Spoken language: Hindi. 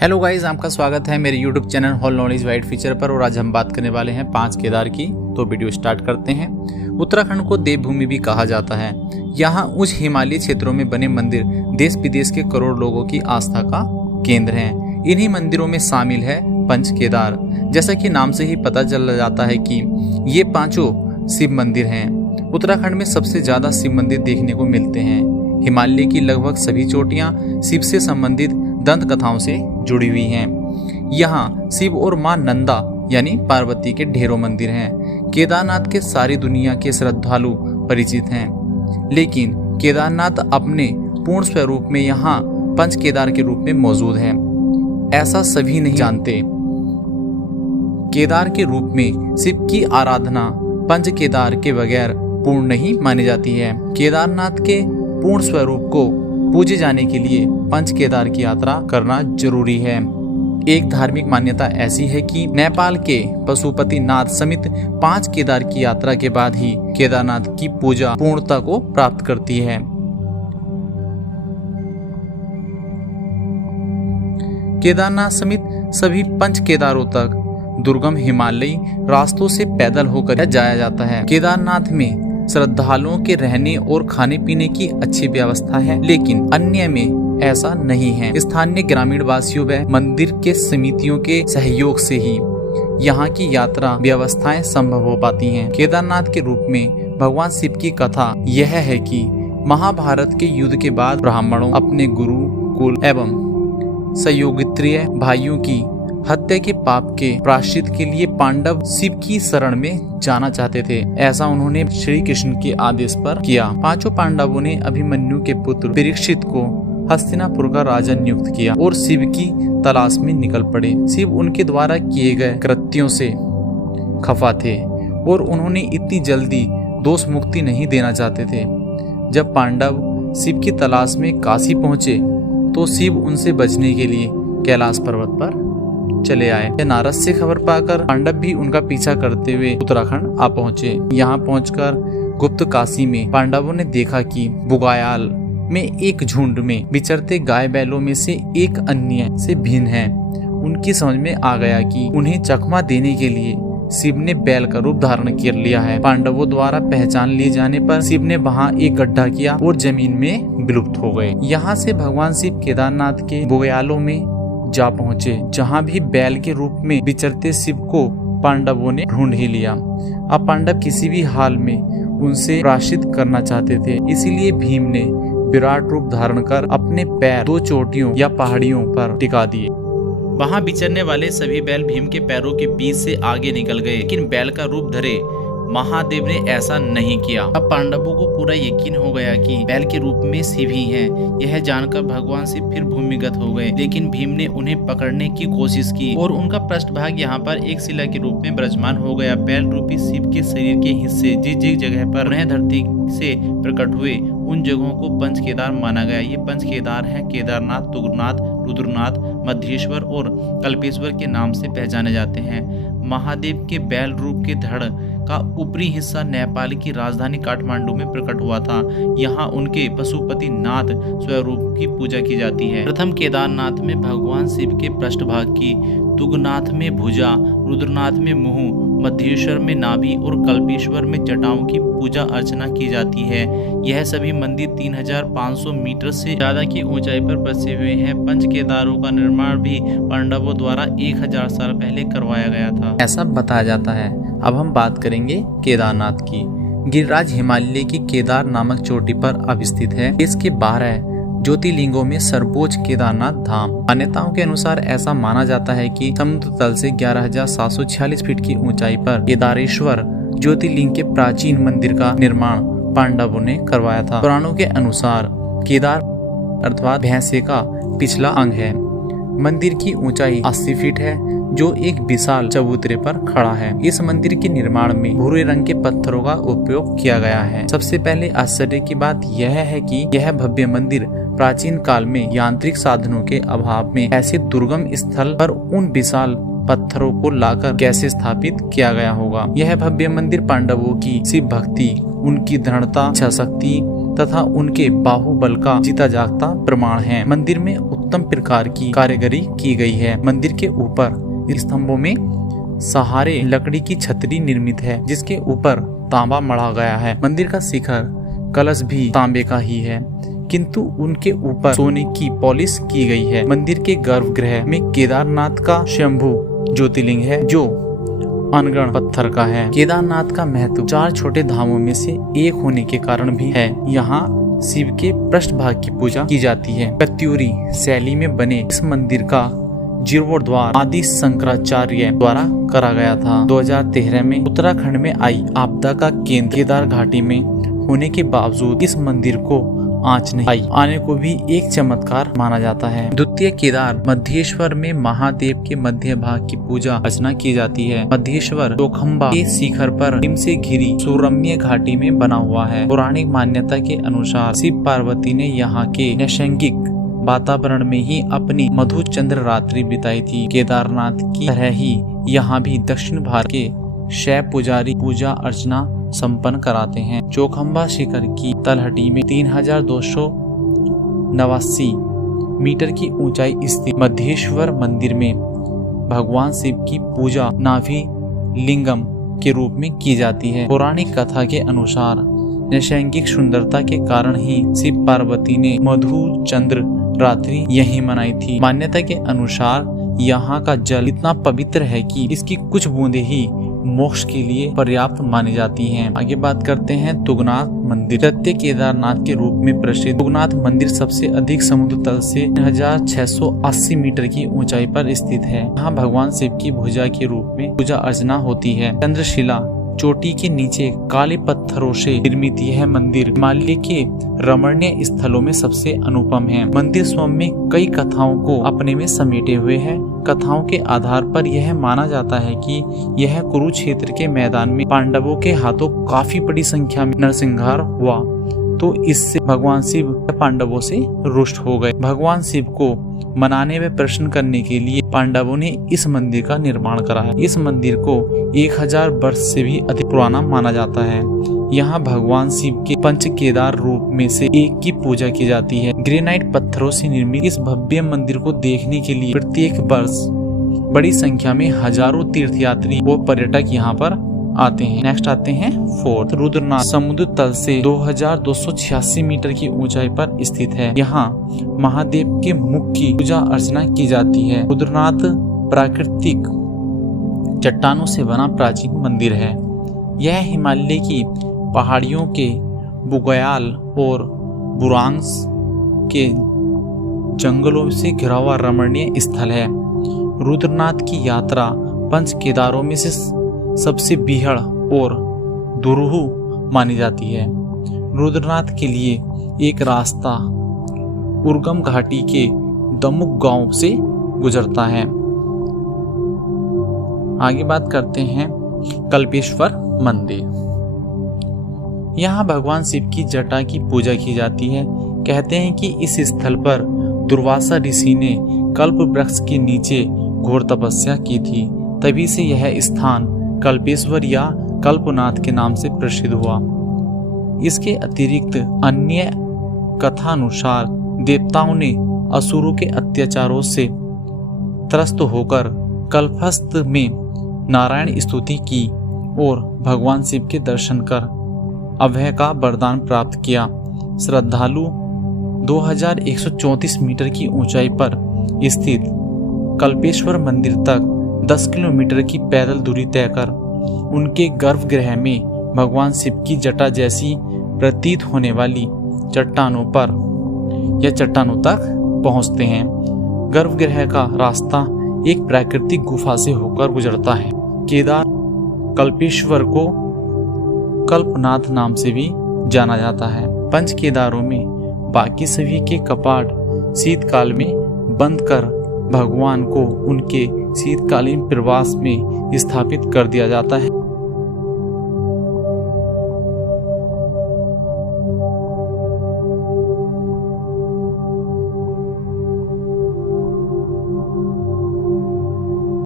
हेलो गाइस, आपका स्वागत है मेरे YouTube channel hall knowledge wide feature पर। और आज हम बात करने वाले हैं 5 केदार की। तो वीडियो स्टार्ट करते हैं। उत्तराखंड को देवभूमि भी कहा जाता है। यहाँ उच्च हिमालयी क्षेत्रों में बने मंदिर देश विदेश के करोड़ लोगों की आस्था का केंद्र हैं। इन्हीं मंदिरों में शामिल है पंच केदार। जैसा कि नाम से ही पता चल जाता है कि ये 5 शिव मंदिर हैं। उत्तराखंड में सबसे ज्यादा शिव मंदिर देखने को मिलते हैं। हिमालय की लगभग सभी चोटियां शिव से संबंधित दंत कथाओं से जुड़ी हुई हैं। यहाँ शिव और मां नंदा यानी पार्वती के ढेरों मंदिर हैं। केदारनाथ के सारी दुनिया के श्रद्धालु परिचित हैं, लेकिन केदारनाथ अपने पूर्ण स्वरूप में यहाँ पंच केदार के रूप में मौजूद है, ऐसा सभी नहीं जानते। केदार के रूप में शिव की आराधना पंच केदार के बगैर पूर्ण नहीं मानी जाती है। केदारनाथ के पूर्ण स्वरूप को पूजे जाने के लिए पंच केदार की यात्रा करना जरूरी है। एक धार्मिक मान्यता ऐसी है कि नेपाल के पशुपतिनाथ समेत 5 केदार की यात्रा के बाद ही केदारनाथ की पूजा पूर्णता को प्राप्त करती है। केदारनाथ समेत सभी पंच केदारों तक दुर्गम हिमालयी रास्तों से पैदल होकर जाया जाता है। केदारनाथ में श्रद्धालुओं के रहने और खाने पीने की अच्छी व्यवस्था है, लेकिन अन्य में ऐसा नहीं है। स्थानीय ग्रामीण वासियों व मंदिर के समितियों के सहयोग से ही यहाँ की यात्रा व्यवस्थाएं संभव हो पाती हैं। केदारनाथ के रूप में भगवान शिव की कथा यह है कि महाभारत के युद्ध के बाद ब्राह्मणों अपने गुरु कुल एवं सहयोगित्रीय भाइयों की हत्या के पाप के प्रायश्चित के लिए पांडव शिव की शरण में जाना चाहते थे। ऐसा उन्होंने श्री कृष्ण के आदेश पर किया। 5 पांडवों ने अभिमन्यु के पुत्र परीक्षित को हस्तिनापुर का राजा नियुक्त किया और शिव की तलाश में निकल पड़े। शिव उनके द्वारा किए गए कृत्यों से खफा थे और उन्होंने इतनी जल्दी दोष मुक्ति नहीं देना चाहते थे। जब पांडव शिव की तलाश में काशी पहुंचे तो शिव उनसे बचने के लिए कैलाश पर्वत पर चले आए। नारद से खबर पाकर पांडव भी उनका पीछा करते हुए उत्तराखंड आ पहुंचे। यहाँ पहुंचकर गुप्त काशी में पांडवों ने देखा कि बुगायाल में एक झुंड में विचरते गाय बैलों में से एक अन्य से भिन्न है। उनकी समझ में आ गया कि उन्हें चकमा देने के लिए शिव ने बैल का रूप धारण कर लिया है। पांडवों द्वारा पहचान लिए जाने पर शिव ने वहाँ एक गड्ढा किया और जमीन में विलुप्त हो गए। यहाँ से भगवान शिव केदारनाथ के बुगायालों में जा पहुँचे, जहाँ भी बैल के रूप में विचरते शिव को पांडवों ने ढूंढ ही लिया। अब पांडव किसी भी हाल में उनसे प्रायश्चित करना चाहते थे, इसीलिए भीम ने विराट रूप धारण कर अपने पैर 2 चोटियों या पहाड़ियों पर टिका दिए। वहां विचरने वाले सभी बैल भीम के पैरों के बीच से आगे निकल गए, लेकिन बैल का रूप धरे महादेव ने ऐसा नहीं किया। अब पांडवों को पूरा यकीन हो गया कि बैल के रूप में शिव ही हैं। यह जानकर भगवान शिव फिर भूमिगत हो गए, लेकिन भीम ने उन्हें पकड़ने की कोशिश की और उनका पृष्ठभाग यहाँ पर एक शिला के रूप में विराजमान हो गया। बैल रूपी शिव के शरीर के हिस्से जिस जिस जगह पर उन्हें धरती से प्रकट हुए उन जगहों को पंच केदार माना गया। ये पंच केदार है केदारनाथ, तुंगनाथ, रुद्रनाथ, मध्येश्वर और कल्पेश्वर के नाम से पहचाने जाते हैं। महादेव के बैल रूप के धड़ का ऊपरी हिस्सा नेपाल की राजधानी काठमांडू में प्रकट हुआ था। यहाँ उनके पशुपतिनाथ स्वरूप की पूजा की जाती है। प्रथम केदारनाथ में भगवान शिव के पृष्ठभाग की, तुंगनाथ में भुजा, रुद्रनाथ में मुंह, मध्येश्वर में नाभि और कल्पेश्वर में जटाओं की पूजा अर्चना की जाती है। यह सभी मंदिर 3500 मीटर से ज्यादा की ऊंचाई पर बसे हुए हैं। पंच केदारों का निर्माण भी पांडवों द्वारा 1000 साल पहले करवाया गया था, ऐसा बताया जाता है। अब हम बात करेंगे केदारनाथ की। गिरिराज हिमालय की केदार नामक चोटी पर अवस्थित है। इसके 12 ज्योतिर्लिंगों में सर्वोच्च केदारनाथ धाम। मान्यताओं के अनुसार ऐसा माना जाता है कि समुद्र तल से 11,746 फीट की ऊंचाई पर केदारेश्वर ज्योतिर्लिंग के प्राचीन मंदिर का निर्माण पांडवों ने करवाया था। पुराणों के अनुसार केदार अर्थात भैंसे का पिछला अंग है। मंदिर की ऊंचाई 80 फीट है, जो एक विशाल चबूतरे पर खड़ा है। इस मंदिर के निर्माण में भूरे रंग के पत्थरों का उपयोग किया गया है। सबसे पहले आश्चर्य की बात यह है कि यह भव्य मंदिर प्राचीन काल में यांत्रिक साधनों के अभाव में ऐसे दुर्गम स्थल पर उन विशाल पत्थरों को लाकर कैसे स्थापित किया गया होगा। यह भव्य मंदिर पांडवों की शिव भक्ति, उनकी दृढ़ता, इच्छा शक्ति तथा उनके बाहुबल का जीता जागता प्रमाण है। मंदिर में उत्तम प्रकार की कारीगरी की गई है। मंदिर के ऊपर स्तंभों में सहारे लकड़ी की छतरी निर्मित है, जिसके ऊपर तांबा मढ़ा गया है। मंदिर का शिखर कलश भी तांबे का ही है, किंतु उनके ऊपर सोने की पॉलिश की गई है। मंदिर के गर्भगृह में केदारनाथ का स्वयंभू ज्योतिर्लिंग है, जो अनगढ़ पत्थर का है। केदारनाथ का महत्व 4 छोटे धामों में से एक होने के कारण भी है। यहाँ शिव के पृष्ठभाग की पूजा की जाती है। कत्यूरी शैली में बने इस मंदिर का जीर्णोद्धार आदि शंकराचार्य द्वारा करा गया था। 2013 में उत्तराखंड में आई आपदा का केंद्र केदार घाटी में होने के बावजूद इस मंदिर को आंच नहीं आई, आने को भी एक चमत्कार माना जाता है। द्वितीय केदार मध्येश्वर में महादेव के मध्य भाग की पूजा अर्चना की जाती है। मध्येश्वर चौखंबा के शिखर पर हिम से घिरी सुरम्य घाटी में बना हुआ है। पौराणिक मान्यता के अनुसार शिव पार्वती ने यहाँ के नैसर्गिक वातावरण में ही अपनी मधुचंद्र रात्रि बिताई थी। केदारनाथ की तरह ही यहाँ भी दक्षिण भारत के शैव पुजारी पूजा अर्चना संपन्न कराते हैं। चौखंबा शिखर की तलहटी में 3289 मीटर की ऊंचाई स्थित मध्येश्वर मंदिर में भगवान शिव की पूजा नाभि लिंगम के रूप में की जाती है। पौराणिक कथा के अनुसार नैसर्गिक सुंदरता के कारण ही शिव पार्वती ने मधुचंद्र रात्रि यहीं मनाई थी। मान्यता के अनुसार यहाँ का जल इतना पवित्र है कि इसकी कुछ बूंदें ही मोक्ष के लिए पर्याप्त मानी जाती हैं। आगे बात करते हैं तुंगनाथ मंदिर। द्वितीय केदारनाथ के रूप में प्रसिद्ध तुंगनाथ मंदिर सबसे अधिक समुद्र तल से 3680 मीटर की ऊंचाई पर स्थित है। यहाँ भगवान शिव की भुजा के रूप में पूजा अर्चना होती है। चंद्रशिला चोटी के नीचे काले पत्थरों से निर्मित यह मंदिर हिमालय के रमणीय स्थलों में सबसे अनुपम है। मंदिर स्वयं में कई कथाओं को अपने में समेटे हुए है। कथाओं के आधार पर यह माना जाता है कि यह कुरुक्षेत्र के मैदान में पांडवों के हाथों काफी बड़ी संख्या में नरसंहार हुआ, तो इससे भगवान शिव पांडवों से रुष्ट हो गए। भगवान शिव को मनाने व प्रसन्न करने के लिए पांडवों ने इस मंदिर का निर्माण कराया। इस मंदिर को 1000 वर्ष से भी अधिक पुराना माना जाता है। यहाँ भगवान शिव के पंच केदार रूप में से एक की पूजा की जाती है। ग्रेनाइट पत्थरों से निर्मित इस भव्य मंदिर को देखने के लिए प्रत्येक वर्ष बड़ी संख्या में हजारों तीर्थयात्री व पर्यटक यहाँ पर आते हैं। नेक्स्ट आते हैं फोर्थ रुद्रनाथ। समुद्र तल से 2286 मीटर की ऊंचाई पर स्थित है। यहाँ महादेव के मुख की पूजा अर्चना की जाती है। रुद्रनाथ प्राकृतिक चट्टानों से बना प्राचीन मंदिर है। यह हिमालय की पहाड़ियों के बुग्याल और बुरांस के जंगलों से घिरा हुआ रमणीय स्थल है। रुद्रनाथ की यात्रा पंच केदारों में से सबसे बीहड़ और दुरूह मानी जाती है। रुद्रनाथ के लिए एक रास्ता उर्गम घाटी के दमुक गांव से गुजरता है। आगे बात करते हैं कल्पेश्वर मंदिर। यहाँ भगवान शिव की जटा की पूजा की जाती है। कहते हैं कि इस स्थल पर दुर्वासा ऋषि ने कल्प वृक्ष के नीचे घोर तपस्या की थी, तभी से यह स्थान कल्पेश्वर या कल्पनाथ के नाम से प्रसिद्ध हुआ। इसके अतिरिक्त अन्य कथानुसार देवताओं ने असुरों के अत्याचारों से त्रस्त होकर कल्पस्थ में नारायण स्तुति की और भगवान शिव के दर्शन कर अभय का वरदान प्राप्त किया। श्रद्धालु 2134 मीटर की ऊंचाई पर स्थित कल्पेश्वर मंदिर तक 10 किलोमीटर की पैदल दूरी तय कर उनके गर्भगृह में भगवान शिव की जटा जैसी प्रतीत होने वाली चट्टानों पर या चट्टानों तक पहुंचते हैं। गर्भगृह का रास्ता एक प्राकृतिक गुफा से होकर गुजरता है। केदार कल्पेश्वर को कल्पनाथ नाम से भी जाना जाता है। पंच केदारों में बाकी सभी के कपाट शीतकाल में बंद कर भगवान को उनके शीतकालीन प्रवास में स्थापित कर दिया जाता है।